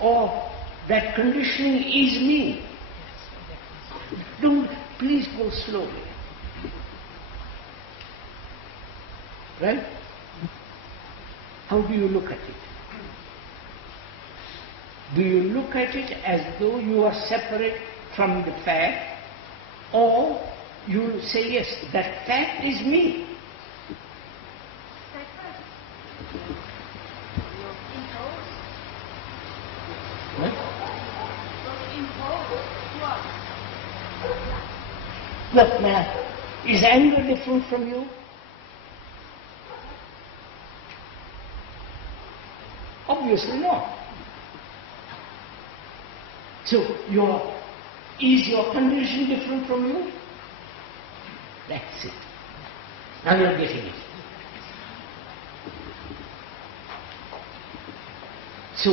or that conditioning is me. Don't, please go slowly. Right? How do you look at it? Do you look at it as though you are separate from the fact, or you say, yes, that fact is me? What? Look, man, is anger different from you? Obviously not. So, is your condition different from you? That's it. Now you're getting it. So,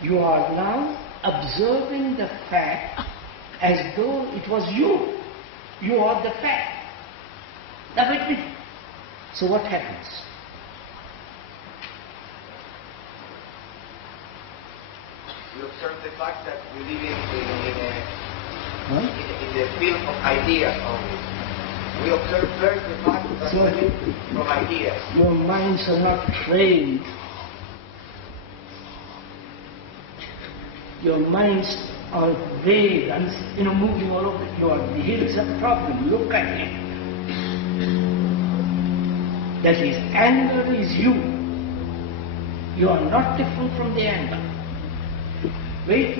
you are now observing the fact as though it was you. You are the fact. Now wait a minute. So what happens? We observe the fact that we live in the field of ideas only. We observe first the fact that we live from ideas. Your minds are not trained. Your minds are vague and moving all over. Here is a problem. Look at it. That is, anger is you. You are not different from the anger. Wait.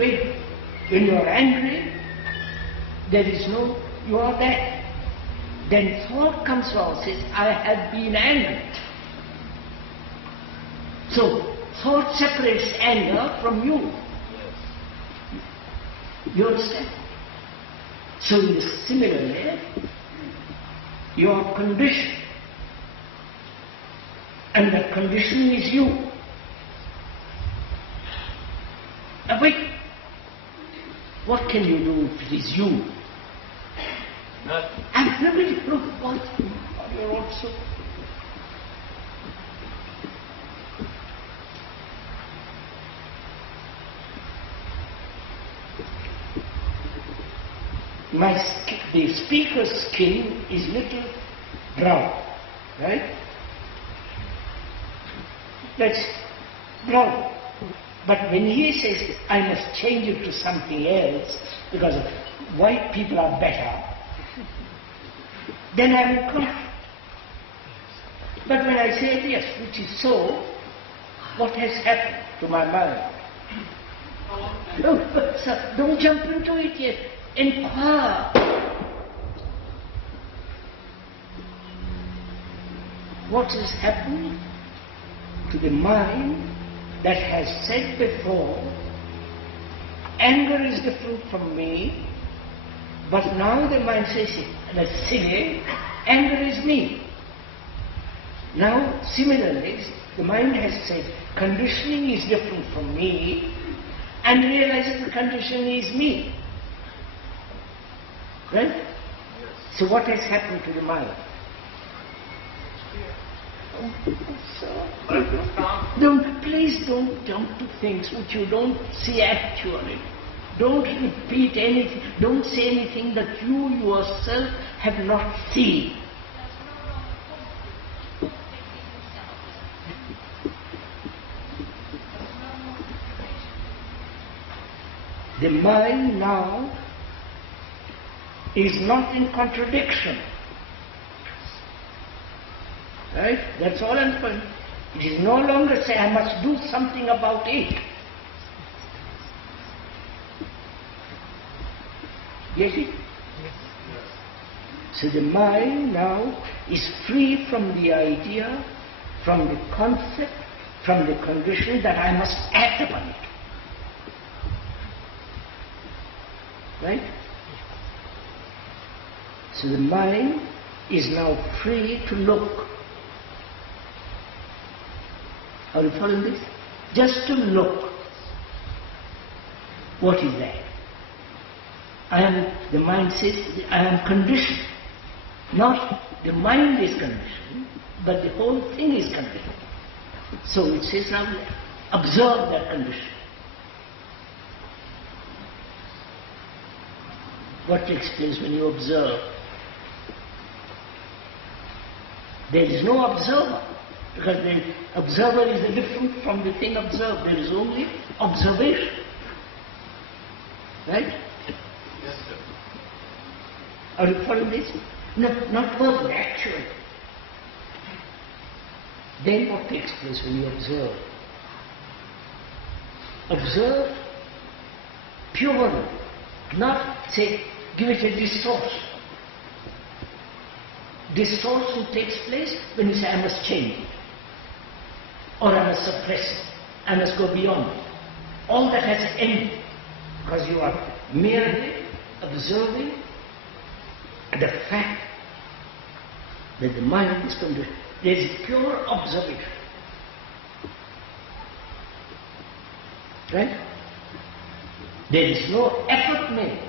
When you are angry, there is no, you are that. Then thought comes along, says, I have been angry. So, thought separates anger from you. You understand? So, similarly, your condition, and that condition is you. Now wait, what can you do if it is you? Nothing. And really, look, what you're also. The speaker's skin is little brown, right? That's brown. But when he says, I must change it to something else because white people are better, then I will come. But when I say yes, which is so, what has happened to my mind? Don't jump into it yet. Inquire. What has happened to the mind that has said before, anger is different from me, but now the mind says, that's silly, anger is me. Now, similarly, the mind has said, conditioning is different from me, and realizes the condition is me. Right? Yes. So what has happened to the mind? Please don't jump to things which you don't see actually. Don't repeat anything, don't say anything that you yourself have not seen. The mind now is not in contradiction. Right? That's all I'm saying. It is no longer say I must do something about it. Get it? So the mind now is free from the idea, from the concept, from the condition that I must act upon it. Right? So the mind is now free to look. Are you following this? Just to look. What is that? The mind says, I am conditioned. Not the mind is conditioned, but the whole thing is conditioned. So it says, now Observe that condition. What takes place when you observe? There is no observer, because the observer is different from the thing observed. There is only observation. Right? Yes, sir. Are you following this? No, not verbally, actually. Then what takes place when you observe? Observe purely, not say, give it a distortion. Distortion takes place when you say, I must change it, or I must suppress it, I must go beyond it. All that has ended, because you are merely observing the fact that the mind is conditioned. There is pure observation. Right? There is no effort made.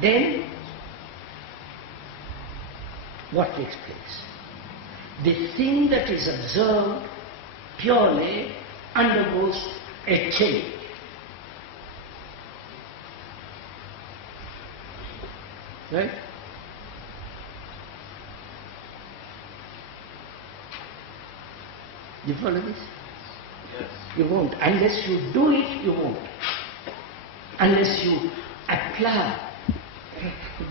Then, what takes place? The thing that is observed purely undergoes a change. Right? You follow this? Yes. You won't. Unless you do it, you won't. Unless you apply,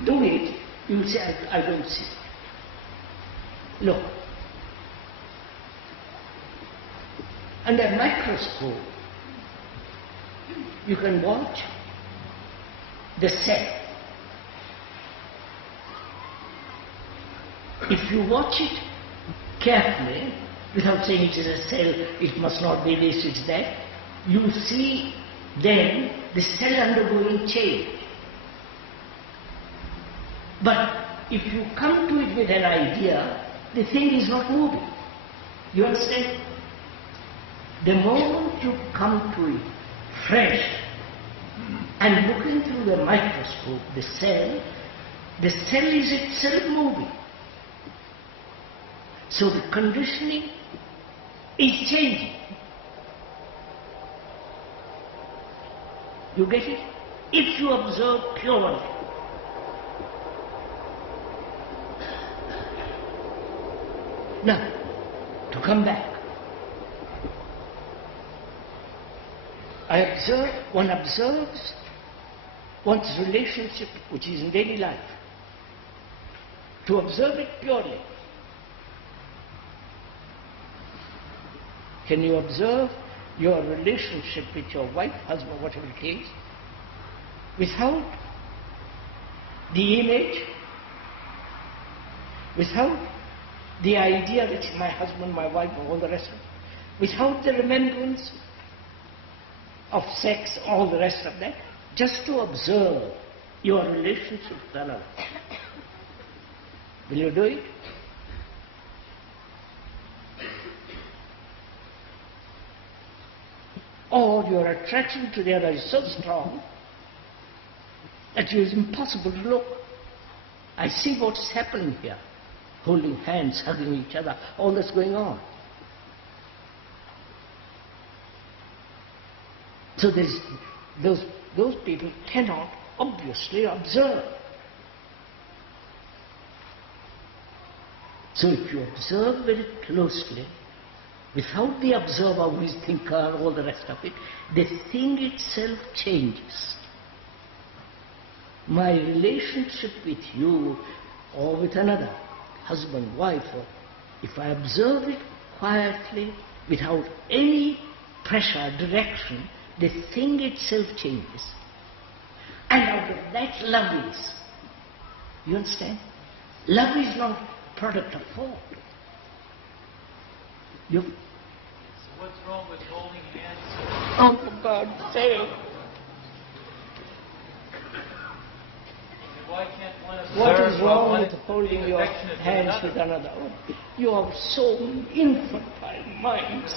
do it, you will say, I don't see it. Look. Under a microscope, you can watch the cell. If you watch it carefully, without saying it is a cell, it must not be this, it's that, you see then the cell undergoing change. But if you come to it with an idea, the thing is not moving. You understand? The moment you come to it fresh and looking through the microscope, the cell is itself moving. So the conditioning is changing. You get it? If you observe purely. Now, to come back. One observes one's relationship, which is in daily life. To observe it purely. Can you observe your relationship with your wife, husband, whatever it is, without the image, without the idea that it's my husband, my wife, and all the rest of it, without the remembrance of sex, all the rest of that, just to observe your relationship with another? Will you do it? Or your attraction to the other is so strong that it is impossible to look. I see what's happening here. Holding hands, hugging each other, all that's going on. So those people cannot obviously observe. So if you observe very closely, without the observer who is thinker and all the rest of it, the thing itself changes. My relationship with you or with another, husband, wife, or if I observe it quietly, without any pressure, direction, the thing itself changes. And out of that love is. You understand? Love is not a product of thought. So what's wrong with holding hands? Oh, for God's sake. Why can't one observe What is wrong one with holding your affectionate to hands another? with another? Oh, you have so infantile minds.